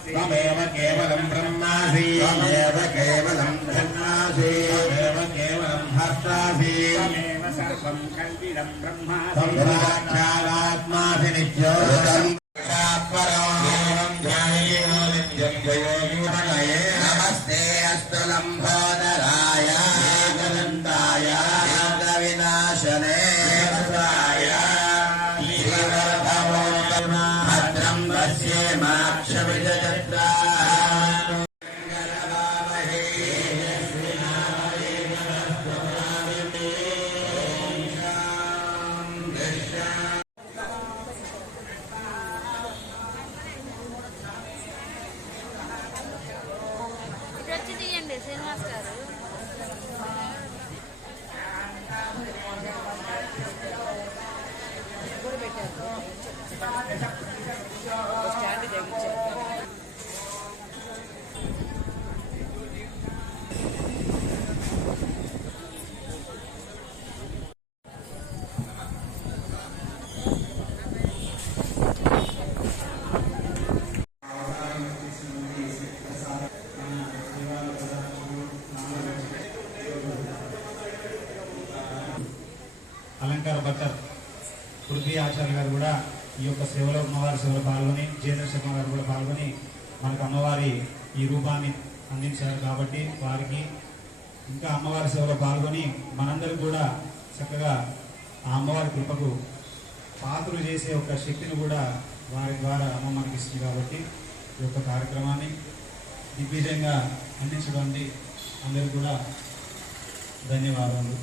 त्वमेव केवलं ब्रह्मासि त्वमेव केवलं ब्रह्मासि त्वमेव केवलं हर्तासि त्वमेव सर्वं कल्पिदं ब्रह्मा सम्राक्षादात्मासि नित्योदम् पराम् ध्यायेन नित्यं जयोगिनये नमस्ते अस्तु लम्बोदराय తీయండి శ్రీనివాస్ గారు అలంకార భట్టర్ పృథ్వీ ఆచార్య గారు కూడా ఈ యొక్క సేవలో అమ్మవారి సేవలో పాల్గొని జేంద్ర శర్మ గారు కూడా పాల్గొని మనకు అమ్మవారి ఈ రూపాన్ని అందించారు కాబట్టి వారికి ఇంకా అమ్మవారి సేవలో పాల్గొని మనందరం కూడా చక్కగా ఆ అమ్మవారి కృపకు పాత్రలు చేసే ఒక శక్తిని కూడా వారి ద్వారా అమ్మ మనకి ఇస్తుంది కాబట్టి ఈ యొక్క కార్యక్రమాన్ని దిగ్విజయంగా అందించడానికి అందరికీ కూడా ధన్యవాదాలు